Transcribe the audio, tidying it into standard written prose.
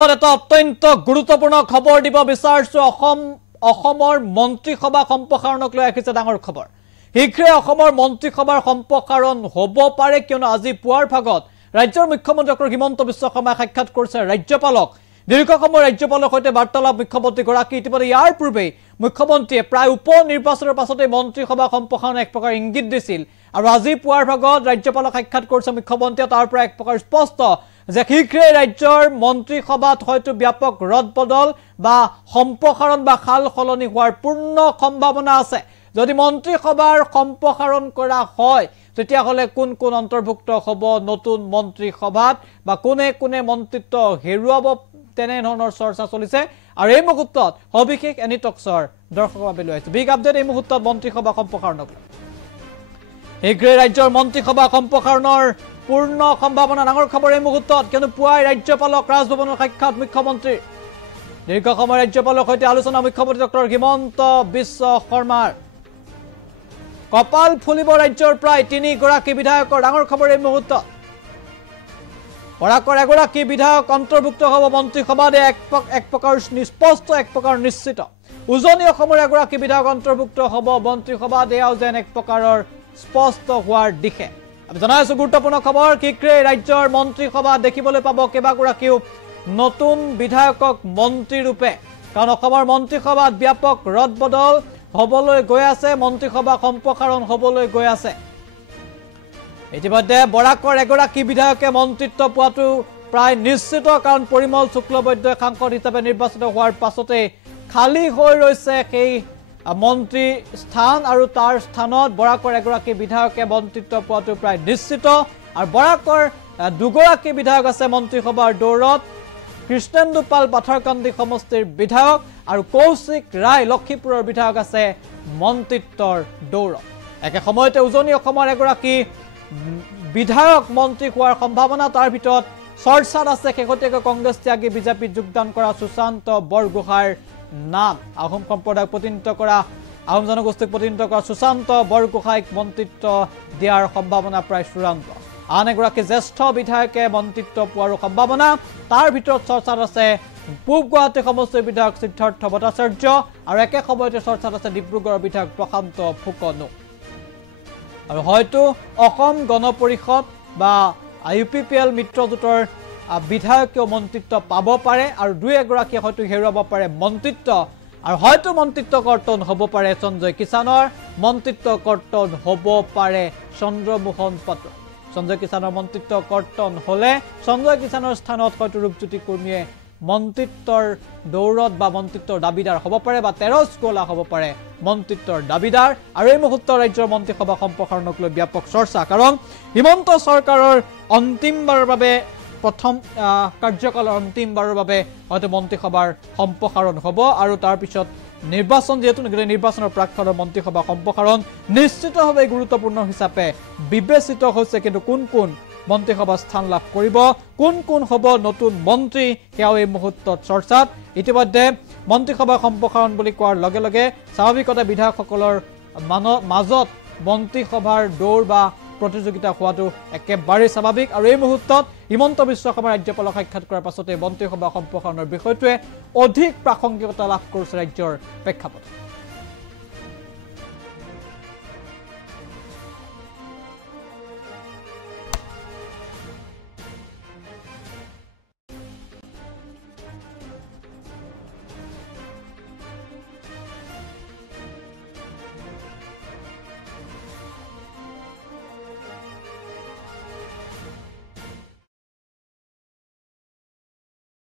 এটা অত্যন্ত গুৰুত্বপূৰ্ণ খবৰ দিব বিচাৰিছো অসমৰ মন্ত্ৰীসভা সম্প্ৰসাৰণক লৈ আহিছে ডাঙৰ খবৰ শীঘ্ৰে অসমৰ মন্ত্ৰীসভাৰ সম্প্ৰসাৰণ হ'ব পাৰে কিয়নো আজি পুৱাৰ ভাগত ৰাজ্যৰ মুখ্যমন্ত্ৰী ডক্টৰ হিমন্ত বিশ্ব শৰ্মাই সাক্ষাৎ কৰিছে ৰাজ্যপালক দীৰ্ঘ সময় ৰাজ্যপালৰ সৈতে বাৰ্তালাপ মুখ্যমন্ত্ৰী গৰাকী ইতিমধ্যে ইয়াৰ পূৰ্বে মুখ্যমন্ত্ৰীয়ে প্ৰায় উপ নিৰ্বাচনৰ পাছতে মন্ত্ৰীসভা সম্প্ৰসাৰণ এক প্ৰকাৰ ইংগিত দিছিল আৰু আজি পুৱাৰ ভাগত ৰাজ্যপালক সাক্ষাৎ কৰিছে মুখ্যমন্ত্ৰীয়ে তাৰ পৰা এক প্ৰকাৰ স্পষ্ট যে শীঘ্ৰে ৰাজ্যৰ মন্ত্ৰীসভাত হয়তো ব্যাপক ৰদবদল বা সম্প্ৰসাৰণ বা খাল খলনি হোৱাৰ পূৰ্ণ সম্ভাৱনা আছে যদি মন্ত্ৰীসভাৰ সম্প্ৰসাৰণ কৰা হয় তেতিয়া হলে কোন কোন অন্তৰ্ভুক্ত হ'ব নতুন মন্ত্ৰীসভাত বা কোনে কোনে মন্ত্ৰীত্ব হেৰুৱাব তেনে ধৰণৰ চৰ্চা চলিছে আৰু এই মুহূৰ্তত সবিশেষ এনি টক্সৰ দৰ্শকৰ বাবে লৈ আহিছো বিগ আপডেট এই মুহূৰ্তত মন্ত্ৰীসভা সম্প্ৰসাৰণক শীঘ্ৰে ৰাজ্যৰ মন্ত্ৰীসভা সম্প্ৰসাৰণৰ পূৰ্ণ সম্ভাৱনা ডাঙৰ খবৰ এই মুহূৰ্তত কিয়নো পুৱাই ৰাজ্যপালক ৰাজভৱনৰ সাক্ষাৎ মুখ্যমন্ত্ৰী দীৰ্ঘ সময় ৰাজ্যপালৰ সৈতে আলোচনা মুখ্যমন্ত্ৰী ডক্টৰ হিমন্ত বিশ্ব শৰ্মাৰ কপাল ফুলিব ৰাজ্যৰ প্ৰায় 3 গৰাকী বিধায়কৰ ডাঙৰ খবৰ এই মুহূৰ্তত পৰাকৰ এগৰাকী বিধায়ক অন্তৰ্ভুক্ত হ'ব মন্ত্ৰীসভাত এক প্ৰকাৰ নিস্পষ্ট এক প্ৰকাৰ নিশ্চিত উজনি অসমৰ এগৰাকী বিধায়ক অন্তৰ্ভুক্ত হ'ব মন্ত্ৰীসভাত এয়াও যেন এক প্ৰকাৰৰ স্পষ্ট হোৱাৰ দিশে আমি জনাইছো গুৰুত্বপূৰ্ণ খবৰ শীঘ্ৰে ৰাজ্যৰ মন্ত্ৰীসভা দেখিবলৈ পাব কেইবাগৰাকীও নতুন বিধায়কক মন্ত্ৰী ৰূপে কাৰণ অসমৰ মন্ত্ৰীসভাত ব্যাপক ৰদবদল হ'বলৈ গৈ আছে মন্ত্ৰীসভা সম্প্ৰসাৰণ হ'বলৈ গৈ আছে ইতিমধ্যে বৰাকৰ এগৰাকী বিধায়কে মন্ত্ৰীত্ব পোৱাটো প্ৰায় নিশ্চিত কাৰণ পৰিমল শুক্লবৈদ্যই সাংসদ হিচাপে নিৰ্বাচিত হোৱাৰ পাছতে খালী হৈ ৰৈছে সেই মন্ত্ৰী স্থান আৰু তাৰ স্থানত বৰাকৰ এগৰাকী বিধায়কে মন্ত্ৰীত্ব পোৱাটো প্ৰায় নিশ্চিত আৰু বৰাকৰ দুগৰাকী বিধায়ক আছে মন্ত্ৰীসভাৰ দৌৰত কৃষ্ণেন্দু পাল পাথাৰকান্দি সমষ্টিৰ বিধায়ক আৰু কৌশিক ৰায় লক্ষীপুৰৰ বিধায়ক আছে মন্ত্ৰীত্বৰ দৌৰত একে সময়তে উজনি অসমৰ এগৰাকী বিধায়ক মন্ত্ৰী হোৱাৰ সম্ভাৱনা তাৰ ভিতৰত চৰ্চাত আছে শেহতীয়াকৈ কংগ্ৰেছ ত্যাগী বিজেপিত যোগদান কৰা সুশান্ত বৰগোহাঁইৰ নাম আহোম সম্প্ৰদায়ক প্ৰতিনিধিত্ব কৰা আহোম জনগোষ্ঠীক প্ৰতিনিধিত্ব কৰা সুশান্ত বৰগোহাঁইক মন্ত্ৰীত্ব দিয়াৰ সম্ভাৱনা প্ৰায় চূড়ান্ত আন এগৰাকী জ্যেষ্ঠ বিধায়কে মন্ত্ৰীত্ব পোৱাৰ সম্ভাৱনা তাৰ ভিতৰত চৰ্চাত আছে পূব গুৱাহাটী সমষ্টিৰ বিধায়ক সিদ্ধাৰ্থ ভট্টাচাৰ্য আৰু একে সময়তে চৰ্চাত আছে ডিব্ৰুগড়ৰ বিধায়ক প্ৰশান্ত ফুকনো আৰু হয়তো অসম গণ পৰিষদ বা UPPL মিত্ৰজোঁটৰ বিধায়কীয় মন্ত্ৰীত্ব পাব পাৰে আৰু দুই এগৰাকী হয়তো হেৰুৱাব পাৰে মন্ত্ৰীত্ব আৰু হয়তো মন্ত্ৰীত্ব কৰ্তন হ'ব পাৰে সঞ্জয় কিষাণৰ মন্ত্ৰীত্ব কৰ্তন হ'ব পাৰে চন্দ্ৰমোহন পাত্ৰ সঞ্জয় কিষাণৰ মন্ত্ৰীত্ব কৰ্তন হ'লে সঞ্জয় কিষাণৰ স্থানত হয়তো ৰূপজ্যোতি কুৰ্মীয়ে মন্ত্ৰীত্বৰ দৌৰত বা মন্ত্ৰীত্বৰ দাবীদাৰ হ'ব পাৰে বা তেৰছ গোলা হ'ব পাৰে মন্ত্ৰীত্বৰ দাবীদাৰ আৰু এই মুহূৰ্তত ৰাজ্যৰ মন্ত্ৰীসভা সম্প্ৰসাৰণক লৈ ব্যাপক চৰ্চা কাৰণ হিমন্ত চৰকাৰৰ অন্তিমবাৰৰ বাবে প্ৰথম কাৰ্যকালৰ অন্তিমবাৰৰ বাবে হয়তো মন্ত্ৰীসভাৰ সম্প্ৰসাৰণ হ'ব আৰু তাৰ পিছত নিৰ্বাচন যেহেতু নিৰ্বাচনৰ প্ৰাক্ষণৰ মন্ত্ৰীসভা সম্প্ৰসাৰণ নিশ্চিতভাৱে গুৰুত্বপূৰ্ণ হিচাপে বিবেচিত হৈছে কিন্তু কোন কোন মন্ত্ৰীসভা স্থান লাভ কৰিব কোন কোন হ'ব নতুন মন্ত্ৰী সেয়াও এই মুহূৰ্তত চৰ্চাত ইতিমধ্যে মন্ত্ৰীসভা সম্প্ৰসাৰণ বুলি কোৱাৰ লগে লগে স্বাভাৱিকতে বিধায়কসকলৰ মাজত মন্ত্ৰীসভাৰ দৌৰ বা প্ৰতিযোগিতা হোৱাটো একেবাৰে স্বাভাৱিক আৰু এই মুহূৰ্তত হিমন্ত বিশ্ব শৰ্মা ৰাজ্যপালক সাক্ষাৎ কৰাৰ পাছতে মন্ত্ৰীসভা সম্প্ৰসাৰণৰ বিষয়টোৱে অধিক প্ৰাসংগিকতা লাভ কৰিছে ৰাজ্যৰ প্ৰেক্ষাপটত